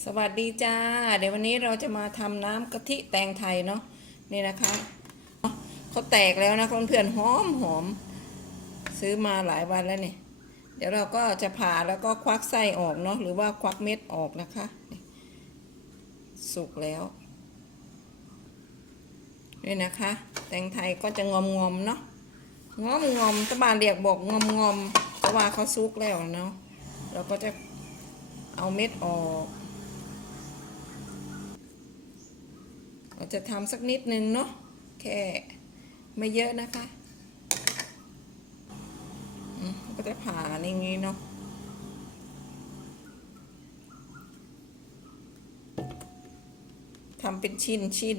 สวัสดีจ้า เดี๋ยววันนี้เราจะมาทำน้ำกะทิแตงไทยเนาะนี่นะคะเขาแตกแล้วนะเพื่อนๆหอมหอมซื้อมาหลายวันแล้วเนี่ยเดี๋ยวเราก็จะผ่าแล้วก็ควักไส้ออกเนาะหรือว่าควักเม็ดออกนะคะ สุกแล้วนี่นะคะ แตงไทยก็จะงอมงอมเนาะงอมงอมตะบานเรียกบอกงอมงอมเพราะว่าเขาสุกแล้วเนาะเราก็จะเอาเม็ดออก เราจะทำสักนิดนึงเนาะแค่ไม่เยอะนะคะก็จะผ่าอย่างงี้เนาะทำเป็นชิ้นชิ้น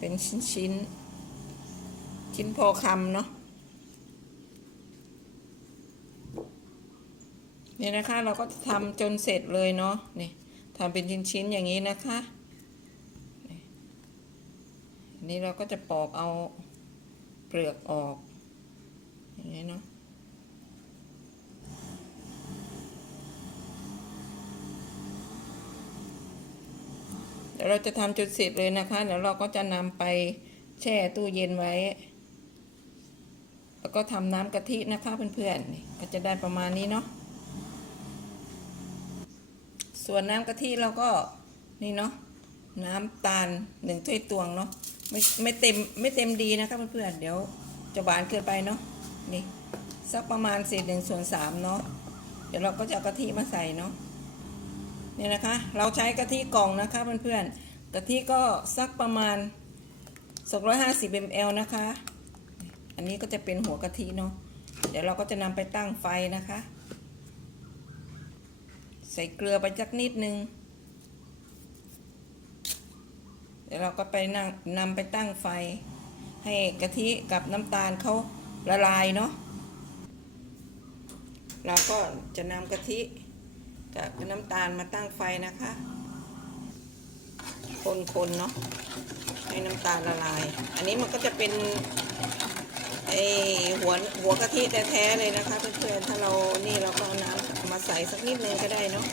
เป็นชิ้นชิ้นๆชิ้นพอคำเนาะเนี่ยนะคะเราก็ทำจนเสร็จเลยเนาะนี่ทำเป็นชิ้นๆอย่างนี้นะคะนี่อันนี้เราก็จะปอกเอาเปลือกออกอย่างนี้เนาะ ดี๋ยวเราจะทำจนเสร็จเลยนะคะ เดี๋ยวเราก็จะนำไปแช่ตู้เย็นไว้ แล้วก็ทำน้ำกะทินะคะเพื่อนๆก็จะได้ประมาณนี้เนาะ ส่วนน้ำกะทิเราก็นี่เนาะน้ำตาลหนึ่งถ้วยตวงเนาะไม่ไม่เต็มไม่เต็มดีนะคะเพื่อนๆเดี๋ยวจะหวานเกินไปเนาะนี่สักประมาณเศษหนึ่งส่วนสามเนาะเดี๋ยวเราก็จะเอากะทิมาใส่เนาะ นี่นะคะ เราใช้กะทิกล่องนะคะเพื่อนๆกะทิก็สักประมาณ 250 ml นะคะ อันนี้ก็จะเป็นหัวกะทิเนาะเดี๋ยวเราก็จะนำไปตั้งไฟนะคะ ใส่เกลือไปจักนิดนึง เดี๋ยวเราก็ไปนั่งนำไปตั้งไฟ ให้กะทิกับน้ำตาลเขาละลายเนาะเราก็จะนำกะทิ กับน้ำตาลมาตั้งไฟนะคะ คนๆเนาะให้น้ำตาลละลาย อันนี้มันก็จะเป็นไอหัวหัวกะทิแท้ๆเลยนะคะเพื่อนๆถ้าเรานี่เราก็เอาน้ำมาใส่สักนิดนึงก็ได้เนาะ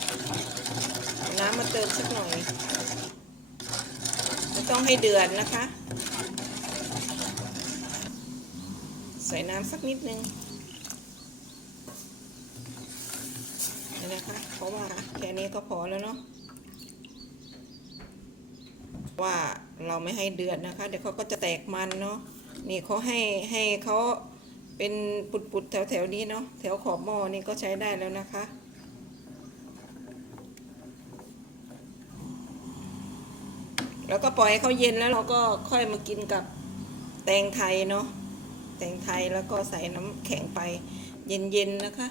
น้ำมาเติมสักหน่อยไม่ต้องให้เดือดนะคะ ใส่น้ำสักนิดนึง นะคะ เพราะว่าแค่นี้ก็พอแล้วเนาะว่าเราไม่ให้เดือดนะคะ เดี๋ยวเขาก็จะแตกมันเนาะนี่เขาให้ให้เขาเป็นปุดๆแถวๆนี้เนาะแถวขอบหม้อนี่ก็ใช้ได้แล้วนะคะแล้วก็ปล่อยให้เขาเย็นแล้วเราก็ค่อยมากินกับแตงไทยเนาะแตงไทยแล้วก็ใส่น้ำแข็งไปเย็นๆนะคะ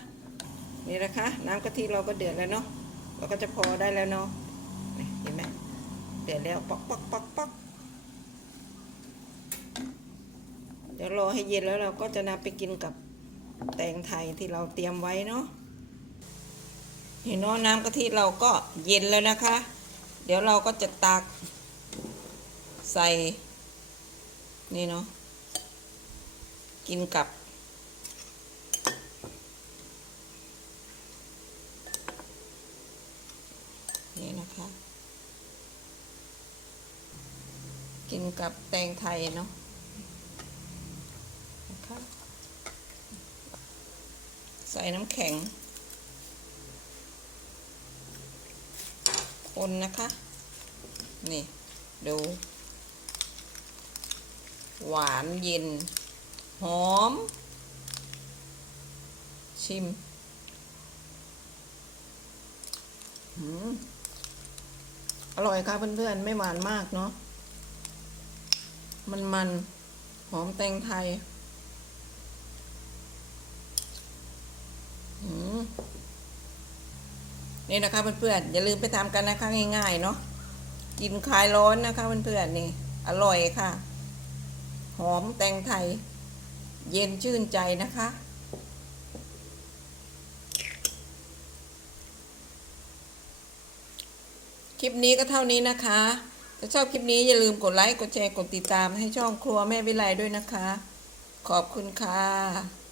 นี่นะคะ น้ำกะทิเราก็เดือดแล้วเนาะเราก็จะพอได้แล้วเนาะเห็นไหมเดือดแล้วป๊อกป๊อกป๊อกป๊อกเดี๋ยวรอให้เย็นแล้วเราก็จะนำไปกินกับแตงไทยที่เราเตรียมไว้เนาะเห็นเนาะน้ำกะทิเราก็เย็นแล้วนะคะ เดี๋ยวเราก็จะตักใส่นี่เนาะกินกับ นี่นะคะ กินกับแตงไทยเนาะนะคะใส่น้ำแข็งคนนะคะ นี่ ดู หวานเย็น หอม ชิมหืม อร่อยค่ะเพื่อนๆ ไม่หวานมากเนาะ มันมันหอมแตงไทยนี่นะคะเพื่อนๆ อย่าลืมไปทำกันนะคะง่ายๆเนาะ กินคลายร้อนนะคะเพื่อนๆนี่ อร่อยค่ะ หอมแตงไทย เย็นชื่นใจนะคะ ลิปนี้ก็เท่านี้นะคะ ถ้าชอบคลิปนี้อย่าลืมกดไลค์ กดแชร์ กดติดตามให้ช่องครัวแม่วิไลด้วยนะคะ ขอบคุณค่ะ